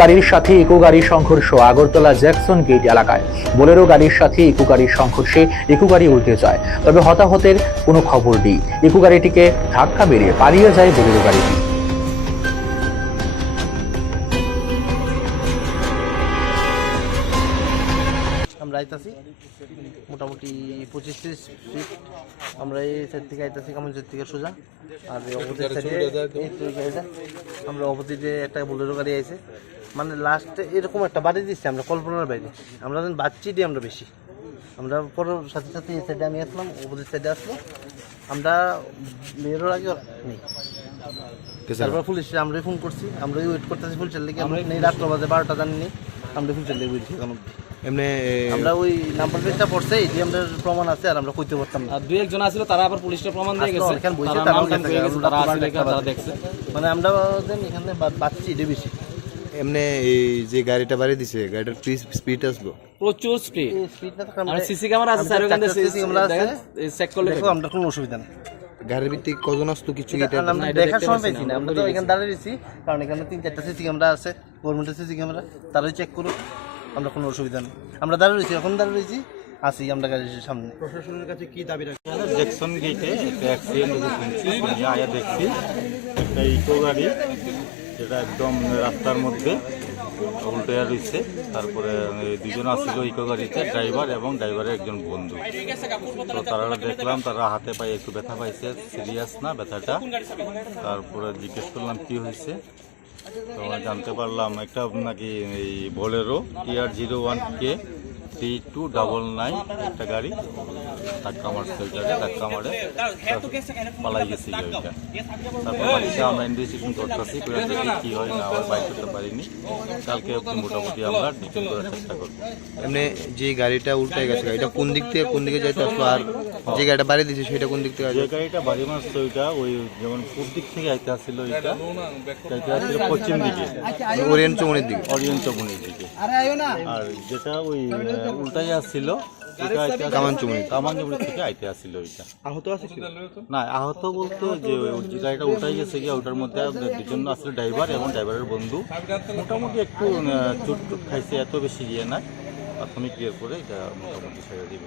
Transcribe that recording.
গাড়ির সাথে ইকো গাড়ির সংঘর্ষ, আগরতলা জ্যাকসন গেট এলাকায়। বোলেরো গাড়ির সাথে ইকো গাড়ির সংঘর্ষে ইকো গাড়ি উল্টে যায়। তবে হতাহতের কোনো খবর নেই। ইকো গাড়িটিকে ধাক্কা মেরে পালিয়ে যায় বোলেরো গাড়িটি। আমরা মোটামুটি পঁচিশ ত্রিশ ফিট আমরা এই সাইড থেকে আইতাছি সাইড থেকে সোজা। আর অপোজিট সাইডে আমরা অপোজিটে একটা বোলেরো গাড়ি আইছে। মানে লাস্টে এরকম একটা বাড়ি দিচ্ছি আমরা কল্পনার বাইরে আমরা যেন বাচ্চি দিই আমরা বেশি। আমরা পরের সাথে সাথে এই সাইডে আমি আসলাম অপোজিট সাইডে আসলো। আমরা বেরোর আগে নেই। তারপর পুলিশ আমরা ফোন করছি আমরা ওয়েট করতেছি পুলিশের লেগে আমরা নেই রাত্র বাজে বারোটা জানি নেই আমরা পুলিশের লেগে বুঝছি এখন এমনি আমরা ওই নাম্বার প্লেটটা পড়ছে এটি আমাদের প্রমাণ আছে আর আমরা কইতে পারতাম না। আর দুই একজন আছিল তারা আবার পুলিশের প্রমাণ দিয়ে গেছে। এখানে বইছে, তারা। দেখছে। মানে আমরা দেন এখানে বাচ্চি এটা বেশি। এমনি এই যে গাড়িটা বাড়ি দিছে গাড়িটার স্পিড আসলো প্রচুর স্পিড আর সিসি ক্যামেরা আছে স্যার ওখানে সিসি ক্যামেরা আছে। চেক করলে দেখো আমরা কোনো অসুবিধা নেই। গাড়ির ভিত্তিক কজন আসতো কিছু এটা এটা আমরা দেখার সময় পাইছি না, না। আমরা তো এখানে দাঁড়িয়ে রয়েছি কারণ এখানে তিন চারটা সিসি ক্যামেরা আছে গভর্নমেন্টের সিসি ক্যামেরা তারাই চেক করুক আমরা কোনো অসুবিধা নেই। আমরা দাঁড়িয়ে রয়েছি এখন দাঁড়িয়ে রয়েছি আসি আমরা গাড়ির সামনে। জ্যাকসন গেটে একটা অ্যাক্সিডেন্ট হয়েছে। শুনছি আয়া দেখছি একটা ইকো গাড়ি যেটা একদম রাস্তার মধ্যে উল্টে রয়েছে। তারপরে দুজন আসছিল ইকো গাড়িতে ড্রাইভার এবং ড্রাইভারের একজন বন্ধু। তো তারা দেখলাম তারা হাতে পায়ে একটু ব্যথা পাইছে সিরিয়াস না ব্যথাটা। তারপরে জিজ্ঞেস করলাম কি হয়েছে? তো জানতে পারলাম একটা নাকি এই Bolero TR zero one K three two double nine একটা গাড়ি ধাক্কা মারছে ধাক্কা মারে পালাই গেছে ওইটা। তারপর বাড়িতে আমরা ইনভেস্টিগেশন করতেছি করে দেখি কি হয় না হয় বাইক করতে পারিনি। কালকে মোটামুটি আমরা ডিটেল করার চেষ্টা করব। এমনি যে গাড়িটা উল্টে গেছে গাড়িটা কোন দিক থেকে কোন দিকে যাইতে আসলো আর যে গাড়িটা বাড়ি দিছে সেটা কোন দিক থেকে যে গাড়িটা বাড়ি মারছে ওইটা ওই যেমন পূর্ব দিক থেকে আইতে আসছিল ওইটা যাইতে আসছিল পশ্চিম দিকে। ওরিয়েন্ট চৌমনির দিকে। অরিয়ন চমুনির দিকে। আর যেটা ওই উল্টাই আসছিল। কামানচুমনি থেকে। আইতে আসছিল ওইটা। আহত আছে না আহত বলতো যে গাড়িটা উঠাই গেছে গিয়ে ওটার মধ্যে দুজন আসলে ড্রাইভার এবং ড্রাইভারের বন্ধু। মোটামুটি একটু টুট খাইছে এত বেশি ইয়ে নাই। প্রাথমিক ক্লিয়ার করে এটা মোটামুটি ছেড়ে দিবে।